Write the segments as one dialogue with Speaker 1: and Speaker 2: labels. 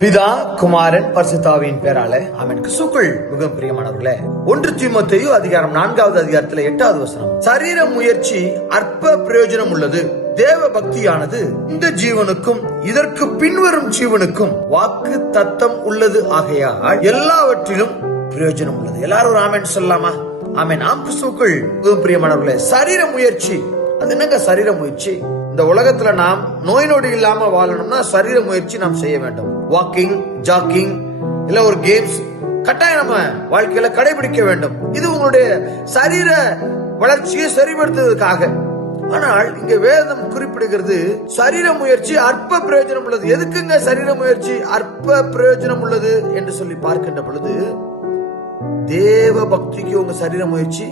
Speaker 1: பிதா குமாரன் பரிசுத்தாவின் பேரால அவன் கிசுக்குள் மிக பிரியமானவர்களே ஒன்று தீமோத்தேயு அதிகாரம் நான்காவது அதிகாரத்துல எட்டாவது வசனம். சரீர முயற்சி அற்ப பிரயோஜனம் உள்ளது. தேவ பக்தியானது இந்த ஜீவனுக்கும் இதற்கு பின்வரும் ஜீவனுக்கும் வாக்கு தத்தம் உள்ளது ஆகையால் எல்லாவற்றிலும் பிரயோஜனம் உள்ளது. எல்லாரும் ஒரு ஆமென் சொல்லலாமா? ஆமேன். ஆம் கிறிஸ்துவுக்குள் மிகவும் பிரியமானவர்களே சரீர முயற்சி. அது என்னங்க சரீர முயற்சி? இந்த உலகத்துல நாம் நோய் நொடி இல்லாம வாழணும்னா சரீர முயற்சி நாம் செய்ய வேண்டும். வாக்கிங் ஜாக்கிங் இல்ல ஒரு கேம்ஸ் கட்டாயம் நம்ம வாழ்க்கையில கடைபிடிக்க வேண்டும். இது உங்களுடைய சரீர வளர்ச்சியை சரிபடுத்துவதற்காக ஆனால் இங்க வேதம் குறிப்பிடுகிறது சரீர முயற்சி அற்ப பிரயோஜனம் உள்ளது. எதுக்குங்க சரீர முயற்சி அற்ப பிரயோஜனம் உள்ளது என்று சொல்லி பார்க்கின்ற பொழுது தேவ பக்திக்கு உங்க சரீர முயற்சி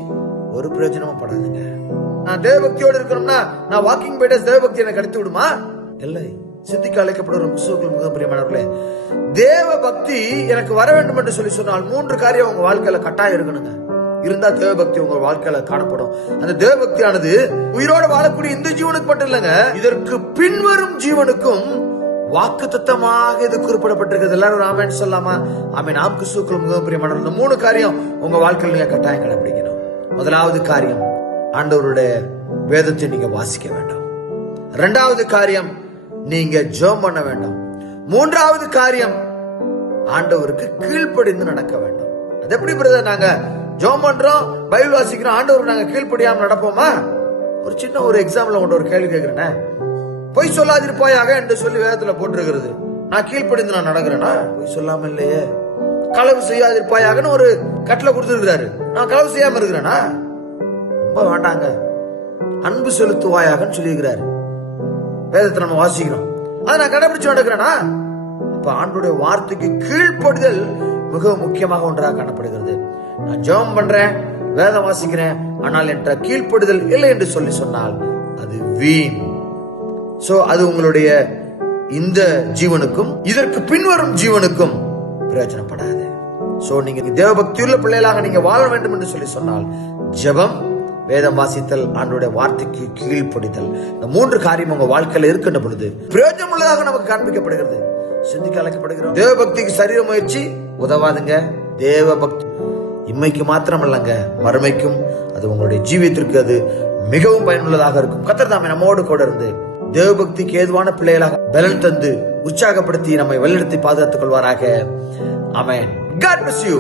Speaker 1: ஒரு பிரயோஜனமும் படாதுங்க. நான் தேவபக்தியோடு இருக்கணும்னா நான் வாக்கிங் போயிட்டு தேவபக்தி எனக்கு கிடைத்து விடுமா? இல்லை. சித்திக்கு அழைக்கப்படுகிற கிறிஸ்துவுக்குள் மிக பிரியமானவர்களே தேவ பக்தி எனக்கு வர வேண்டும் என்று சொல்லி சொன்னால் மூன்று காரியம் உங்க வாழ்க்கையில கட்டாயம் இருக்கணுங்க. இருந்தா தேவபக்தி உங்க வாழ்க்கையில காணப்படும். அந்த தேவபக்தியானது உயிரோடு வாழக்கூடிய இந்த ஜீவனுக்கு மட்டும் இல்லைங்க இதற்கு பின்வரும் ஜீவனுக்கும் வாக்கு தத்தமாக இது குறிப்பிடப்பட்டிருக்கிறது. எல்லாரும் ராமன் சொல்லாமா ஆமே நாம் கிறிஸ்துக்கள் மிகவும் பிரியமான இந்த மூணு காரியம் உங்க வாழ்க்கையில் கட்டாயம் கடைபிடிக்கணும். முதலாவது காரியம் ஆண்டவருடைய வேதத்தை நீங்க வாசிக்க வேண்டும். இரண்டாவது காரியம் நீங்க ஜெபம் பண்ண வேண்டும். மூன்றாவது காரியம் ஆண்டவருக்கு கீழ்ப்படிந்து நடக்க வேண்டும். அது எப்படி பிரதர் நாங்க ஜெபம் பண்றோம் பைபிள் வாசிக்கிறோம் ஆண்டவர் நாங்க கீழ்ப்படியாம நடப்போமா? ஒரு சின்ன ஒரு எக்ஸாம்பிள் உங்கள்ட்ட ஒரு கேள்வி கேட்கிறேன். பொய் சொல்லாதிருப்பாயாக என்று சொல்லி வேதத்துல போட்டிருக்கிறது. நான் கீழ்ப்படிந்து நான் நடக்கிறேன்னா பொய் சொல்லாம இல்லையே. களவு செய்யாதிருப்பாயாகன்னு ஒரு கட்டளை கொடுத்துருக்கிறாரு. நான் களவு செய்யாம இருக்கிறேனா? ரொம்ப வேண்டாங்க அன்பு செலுத்துவாயாகன்னு சொல்லியிருக்கிறார். வேதத்தை நம்ம வாசிக்கிறோம். அதை நான் கடைபிடிச்சு நடக்கிறேனா? அப்ப ஆண்டுடைய வார்த்தைக்கு கீழ்ப்படுதல் மிக முக்கியமாக ஒன்றாக காணப்படுகிறது. நான் ஜெபம் பண்றேன் வேதம் வாசிக்கிறேன் ஆனால் என்ற கீழ்ப்படுதல் இல்லை என்று சொல்லி சொன்னால் அது வீண். சோ அது உங்களுடைய இந்த ஜீவனுக்கும் இதற்கு பின்வரும் ஜீவனுக்கும் பிரயோஜனப்படாது. சோ நீங்க தேவபக்தியுள்ள பிள்ளைகளாக நீங்க வாழ வேண்டும் என்று சொல்லி சொன்னால் ஜெபம் வேதம் வாசித்தல் ஆண்டோட வார்த்தைக்கு கீழ்ப்படித்தல் இந்த மூன்று காரியம் உங்க வாழ்க்கையில இருக்கின்ற பொழுது பிரயோஜனம் உள்ளதாக நமக்கு காண்பிக்கப்படுகிறது. சிந்திக்க அழைக்கப்படுகிறோம். தேவ பக்திக்கு சரீர முயற்சி உதவாதுங்க. தேவ பக்தி இம்மைக்கு மாத்திரம் அல்லங்க மறுமைக்கும் அது உங்களுடைய ஜீவியத்திற்கு அது மிகவும் பயனுள்ளதாக இருக்கும். கத்தர் தாமே நம்மோடு கூட இருந்து தேவபக்திக்கு ஏதுவான பிள்ளைகளாக பலன் தந்து உற்சாகப்படுத்தி நம்மை வழிநடத்தி பாதுகாத்துக் கொள்வாராக. Amen God miss you